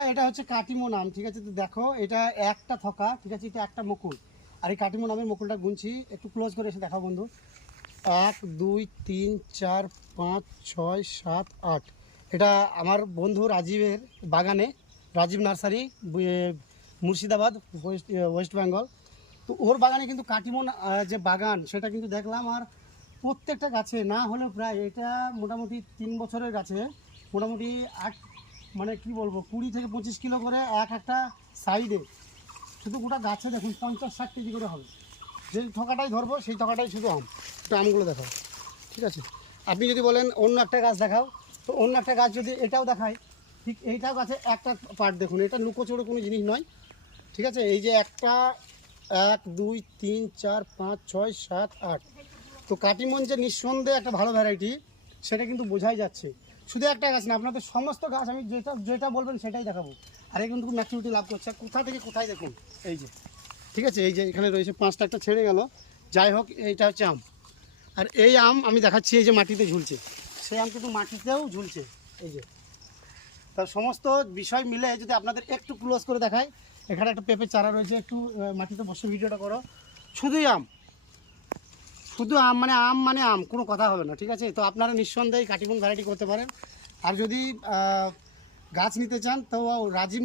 এটা হচ্ছে কাটিমো নাম, ঠিক আছে? তো দেখো এটা একটা থোকা, ঠিক আছে? এটা একটা মুকুল। আর এই কাটিমো নামের মুকুলটা গুনছি, একটু ক্লোজ করে এসে দেখাও বন্ধু। 1 2 3 4 5 6 7 8। এটা আমার বন্ধু রাজীবের বাগানে, রাজীব নার্সারি, মুর্শিদাবাদ, ওয়েস্ট বেঙ্গল। তো ওর বাগানে কিন্তু কাটিমন যে বাগান সেটা কিন্তু দেখলাম। আর প্রত্যেকটা গাছে না হলেও প্রায় এটা মোটামুটি 3 বছরের গাছে মোটামুটি 8, মানে কি বলবো, 20 থেকে 25 কিলো করে একটা সাইডে। শুধু গোটা গাছে দেখুন 50-60 কেজি করে হবে। যে থকাটাই ধরবো সেই থকাটাই শুধু আম। একটু আমগুলো দেখাও, ঠিক আছে? আপনি যদি বলেন অন্য একটা গাছ দেখাও, তো অন্য একটা গাছ যদি এটাও দেখায়, ঠিক এইটাও গাছে একটা পার্ট দেখুন, এটা লুকোচুরো কোনো জিনিস নয়, ঠিক আছে? এই যে একটা, 1 2 3 4 5 6 7 8। তো কাটিমন যে নিঃসন্দেহে একটা ভালো ভ্যারাইটি সেটা কিন্তু বোঝাই যাচ্ছে। শুধু একটা গাছ না, আপনাদের সমস্ত গাছ আমি যেটা যেটা বলবেন সেটাই দেখাবো। আর এই কিন্তু ম্যাচুরিটি লাভ করছে। কোথা থেকে কোথায় দেখুন, এই যে, ঠিক আছে? এই যে এখানে রয়েছে 5টা, একটা ছেড়ে গেল। যাই হোক, এইটা হচ্ছে আম। আর এই আম আমি দেখাচ্ছি, এই যে মাটিতে ঝুলছে, সেই আম কিন্তু মাটিতেও ঝুলছে, এই যে। তার সমস্ত বিষয় মিলে যদি আপনাদের একটু ক্লোজ করে দেখায়, এখানে একটা পেঁপের চারা রয়েছে, একটু মাটিতে বসে ভিডিওটা করো। শুধুই আম, শুধু আম, মানে আম মানে আম, কোনো কথা হবে না, ঠিক আছে? তো আপনারা নিঃসন্দেহে কাটিমন ভ্যারাইটি করতে পারেন। আর যদি গাছ নিতে চান তো রাজীব